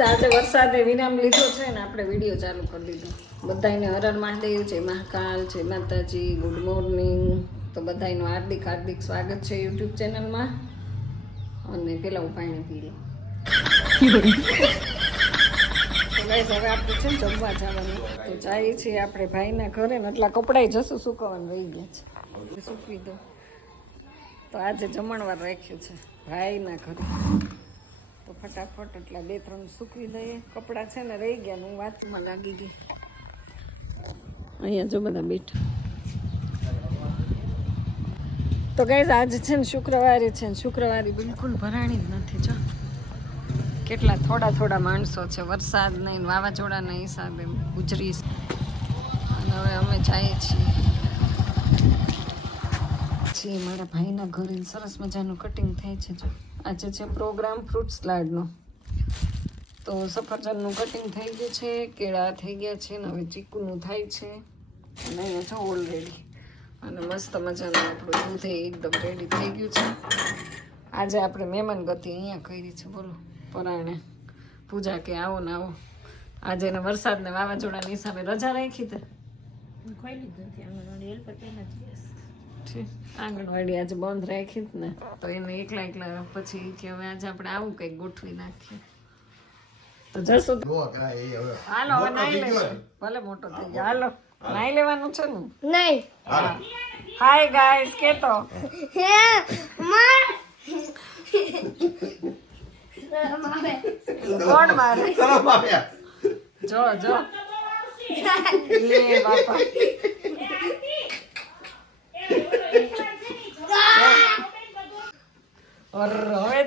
Guys આજે વરસાદે વિરામ લીધો છે ને આપણે વિડીયો ચાલુ કરી દીધો. બધાને હર હર મહાદેવ, જય મહાકાલ, જય માતાજી, ગુડ મોર્નિંગ. તો બધાનું હાર્દિક હાર્દિક સ્વાગત છે યુટ્યુબ ચેનલમાં. અને પેલા હું પાણી પી લઉં. તો ગાઈઝ હવે આપણે છે ને જમવા જવાનું. તો જઈએ છીએ આપણે ભાઈના ઘરે ને એટલા કપડાં જશું સુકવવાનું રહી ગયા છે, સૂકવી દો. તો આજે જમણવાર રાખ્યું છે ભાઈના ઘરે. તો ફટાફટ એટલા 2-3 સૂકવી દઈએ. કપડાં છે ને રહી ગયા ને હું વાતમાં લાગી ગઈ. અહીંયા જો બધા બેઠા. તો ગાઈઝ આજે છે ને શુક્રવારે છે ને શુક્રવારે બિલકુલ ભરાણી જ નથી. જો કેટલા થોડા માણસો છે. વરસાદ નહીં, વાવાઝોડાના હિસાબે ગુજરી. અને હવે અમે જઈએ છીએ મારા ભાઈના ઘરે. સરસ મજાનું કટિંગ થાય છે. જો આજે છે પ્રોગ્રામ ફ્રૂટ સલાડનો. તો સફરજનનું કટિંગ થઈ ગયું છે, કેળા થઈ ગયા છે ને હવે ચીકુનું થાય છે. અને અહીંયા જો ઓલરેડી અને મસ્ત મજાનું આપણું દૂધ એકદમ રેડી થઈ ગયું છે. આજે આપણે મહેમાન ગતિ અહીંયા કરી છે. બોલો પરાણે પૂજા કે આવો ને આવો. આજે એને વરસાદ ને વાવાઝોડાની હિસાબે રજા રાખી હતી. આંગણવાડી આજે બંધ રાખી જ ને, તો એને એકલા પછી કે હવે આજે આપણે આવું કંઈક ગોઠવી નાખીએ. તો જશું હાલો હવે નાઈ લેશું. ભલે મોટો થઈ ગયો. હાલો નાઈ લેવાનું છે ને. નહીં હાય ગાઈસ કેતો કોણ મારે જો જો લે બાપા. હવે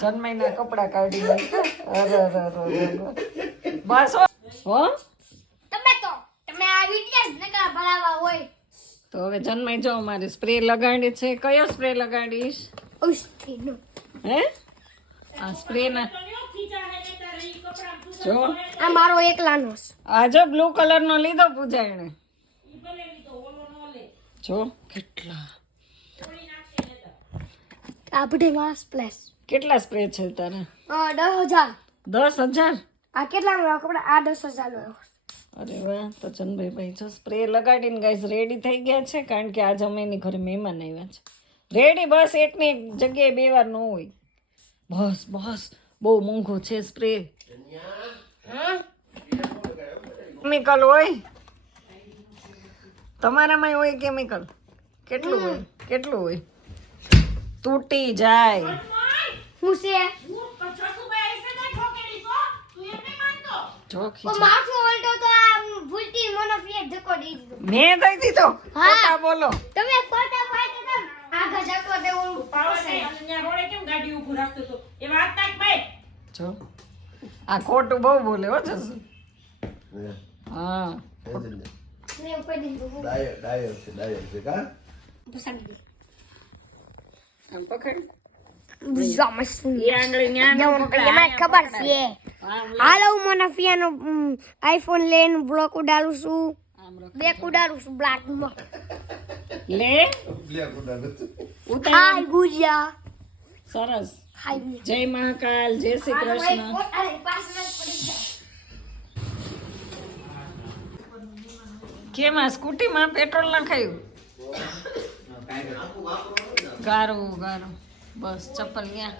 જન્માઈ ના કપડા કાઢી નાખ્યા. બસ હો તમે આ વિડિયો જ નકા ભરાવા હોય તો હવે જન્માઈ જો મારે સ્પ્રે લગાડી છે. કયો સ્પ્રે લગાડીશ? ઉસ્તીનો. હે આ સ્પ્રે ના જો આ મારો એકલાનો છે. આ જો બ્લુ કલર નો લીધો પૂજા એને. જો કેટલા આ બધી માસ પ્લસ કેટલા સ્પ્રે છે તારે? 10,000. 10,000? આ કેટલા નો કપડા? આ 10,000 નો. અરે વાહ. તો ચંદભાઈ જો સ્પ્રે લગાડીને ગાઈસ રેડી થઈ ગયા છે, કારણ કે આજ અમે એની ઘરે મહેમાન આવ્યા છે. રેડી બસ એકની એક જગ્યાએ 2 વાર ન હોય. બસ બહુ મોંઘો છે સ્પ્રે. કેમિકલ હોય તમારામાં હોય કેમિકલ. કેટલું હોય? તૂટી જાય. હું છે જો ઓ માથો ઓલટો તો આ ભૂલતી મને ફેર ધક્કો દઈ દીધો. મેં દઈ દીધો? ખોટા બોલો. તમે ખોટા પાડો તો આગળ ધક્કો દેવું પાવસે. અહીંયા રોડે કેમ ગાડી ઊભું રાખતો તો એ વાત નાખ ભાઈ. જો આ ખોટું બહુ બોલે હો જસુ. હા ને ઉપર દીધું. ડાયર છે કા પસંદ દી. આમ પકડ. જમસ એ આંગળી ન્યા ન પકડ. મને ખબર છે. હાલો હું મને ફિયાનો આઈફોન લઈને બ્લોક ઉડાડું છું. બ્લેક ઉડાડું છું બ્લેક માં. લે બ્લેક ઉડાડે ઉતાર. હાય ગુજિયા. સરસ. હાય જય મહાકાલ, જય શ્રી કૃષ્ણ. કેમ આ સ્કૂટીમાં પેટ્રોલ નાખાયું? ગારું બસ ચપ્પલ ક્યાં?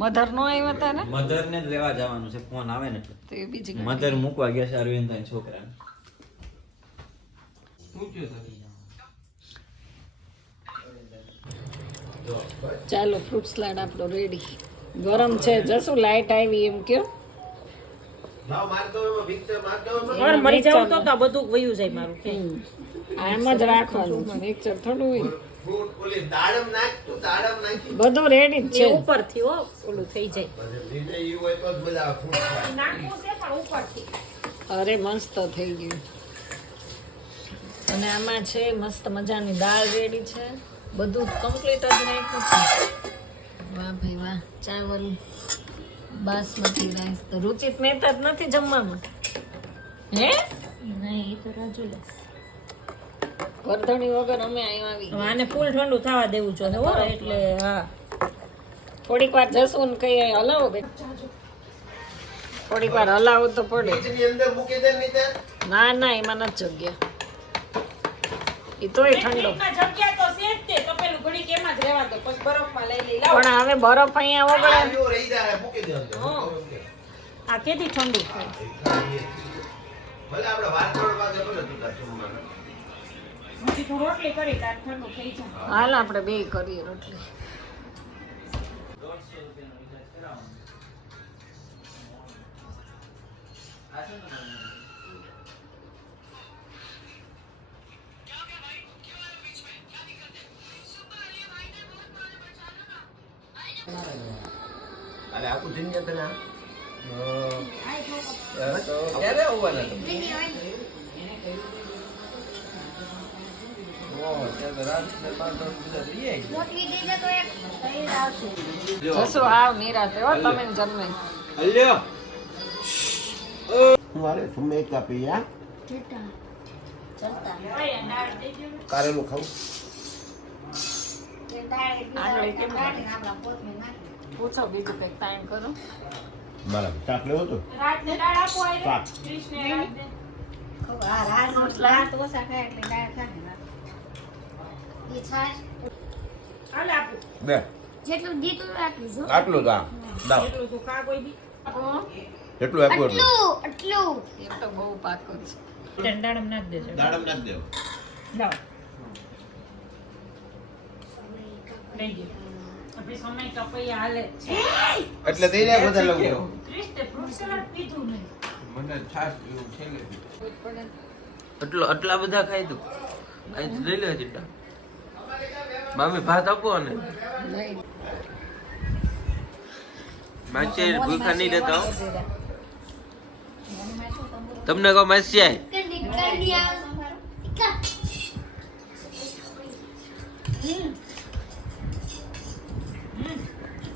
મધર નો આવ્યા હતા ને? મધર ને જ લેવા જવાનું છે. ફોન આવે ને તો એ બીજી મધર મૂકવા ગયા છે અરવિંદ ભાઈ છોકરાને. ચાલો ફ્રૂટ સલાડ આપણો રેડી. ગરમ છે. જશું લાઈટ આવી એમ કયો. ના માર દો મિક્સર માર દો. મારે મરી જાવ તો બધું વયું જાય મારું. આમ જ રાખવાનું છે. મિક્સર થોડું હોય. ફ્રૂટ ઓલી દાડમ નાખ તો દાડમ નાખી બધું રેડી જ છે. ઉપરથી હો ઓલું થઈ જાય. લીધે ઈ હોય તો જ મજા આવે ફ્રૂટ ખાવાની. નાખવું છે પણ ઉપરથી. અરે મસ્ત થઈ ગયું. અને આમાં છે મસ્ત મજાની દાળ રેડી છે. બધું કમ્પ્લીટ જ રાખ્યું છે. વાહ ભાઈ વાહ. ચાવલ બાસમતી રાઈસ. તો રુચિત મહેતા જ નથી જમવામાં હે? નહીં એ તો રાજુ લે. ગરદણી વગર અમે અહીંયા આવી ગયા. આને ફૂલ ઠંડુ થવા દેવું છે હો એટલે હા થોડીક વાર જશું ને કઈ હલાવો બે થોડીક વાર હલાવો તો પડે ફ્રીજની અંદર મૂકી દે ને નીચે. ના ના એમાં નથી જગ્યા એ તોય ઠંડો ફ્રીજમાં જગ્યા તો છે જ તે તો પેલું ઘડીક એમાં જ રહેવા દો પછી બરફમાં લઈ લઈ લાવો પણ હવે બરફ અહીંયા આ ઓગળે રહ્યો રહી જાય, મૂકી દે અંદર. આ કેથી ઠંડુ થાય ભલે આપણે વાતાવરણ પાસે ભલે તું તાર જમવાનું. પછી તું રોટલી કરી તાર ઠંડુ થઈ જાય હાલ આપણે બે કરીએ રોટલી અરે આખું જિંદગી તને આ? ક્યારે આવવાના તમે? ઓહો, ત્યાં તો રાત્રે 5-10 બધા જઈ આવી. રોટલી દીધે તો એક થઈ આવશે. જશું આવ નિરાતે હો તમે જમે હલ્યો. હું આરે સમય કાપી આ કારેલું ખાવું. આંગળી કેમ પૂછો બીજું કઈક ટાઈમ કરો બરાબર શાક લેવો તો રાતને દાળ આપો આઈ શાક કૃષ્ણ રાતને ઈ છાશ હાલ આપો બે જેટલું દીધું આટલું જો આટલું દામ દાવ એટલું તો કા કોઈ બી એટલું આપ્યું એટલું આટલું એમ તો બહુ પાકો છે દાડમ નાખ દેજો દાડમ નાખ દેવો. લાવ લઈ ગયો આપણી સમય કપૈયા હાલે જ છે એટલે થઈ જાય બધા લોકો. ક્રિસ્ટે ફ્રૂટ સલાડ પીધું નહીં મને છાશ પીવું છે ને. આટલા બધા ખાઈ તું અહીં લઈ લે જીટા મામી ભાત આપો ને નહીં માસી ભૂખા નહીં રહેતા હો. તમને કહો માસી આય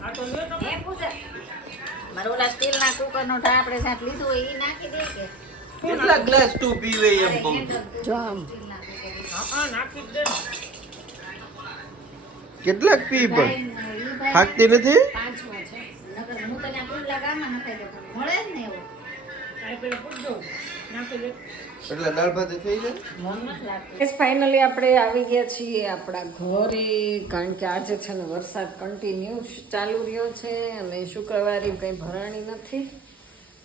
આ તો લ્યો તમે મારો ઓલા સ્ટીલના કુકરનો ઢા આપણે સાથ લીધું હોય ઈ નાખી દે કે કેટલા ગ્લાસ તું પીવે એમ કહું છું. જો આમ હા નાખી જ દે ને. કેટલાક પી પણ ઈ ભાઈ થાકતી નથી. પાંચમો છે નકર હું તને આ પુડલા ગામમાં નખાઈ દઉં પણ મળે જ ને એવું આ પેલા પૂછજો નાખી દે એટલે દાળ ભાત થઈ જાય. મન નથી લાગતું ગેસ ફાઇનલી આપણે આવી ગયા છીએ આપણા ઘરે કારણ કે આજે છે ને વરસાદ કન્ટિન્યુ ચાલુ રહ્યો છે અને શુક્રવારે કંઈ ભરાણી નથી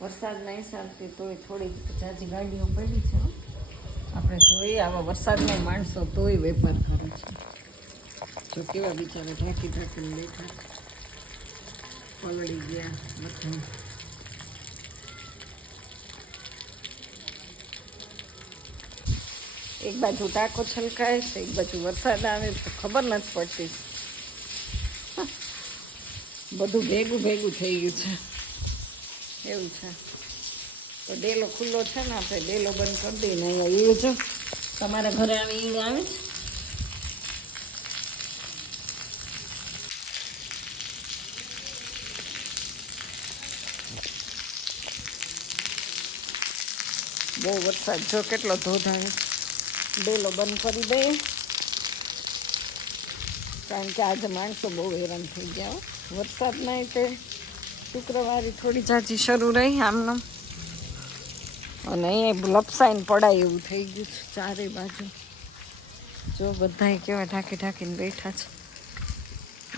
વરસાદના હિસાબથી તોય થોડીક જાજી ગાડીઓ પડી છે હો. આપણે જોઈએ આવા વરસાદમાં માણસો તોય વેપાર કરે છે જો કેવા બિચારા ઢાંકી ઢાંકીને બેઠા પલળી ગયા બધા એક બાજુ ટાંકો છલકાય છે એક બાજુ વરસાદ આવે તો ખબર નથી પડતી બધું ભેગું ભેગું થઈ ગયું છે એવું છે તો ડેલો ખુલ્લો છે ને આપણે ડેલો બંધ કરી દઈને અહીંયા ઈળ જો તમારા ઘરે આવી ઈળ આવે છે બહુ વરસાદ જો કેટલો ધોધ આવે ડેલો બંધ કરી દઈએ કારણ કે આજે માણસો બહુ હેરાન થઈ ગયા હો. વરસાદના રીતે શુક્રવારે થોડી જાજી શરૂ રહી આમનામ અને અહીંયા લપસાઈને પડાય એવું થઈ ગયું છે ચારે બાજુ જો બધાય કેવા ઢાંકી ઢાંકીને બેઠા છે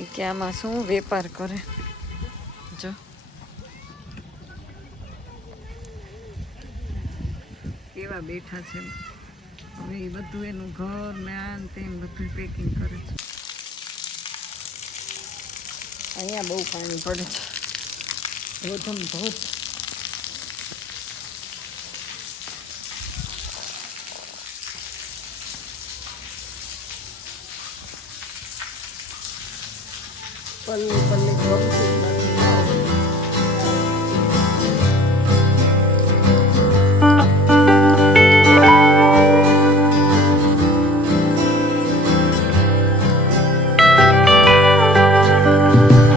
એ કે આમાં શું વેપાર કરે જો કેવા બેઠા છે હવે એ બધું એનું ઘર ને આ ને તેમ બધું પેકિંગ કરે છે અહીંયા બહુ પાણી પડે છે ધોધમ ધોધ પલ્લી પલ્લી ગમતી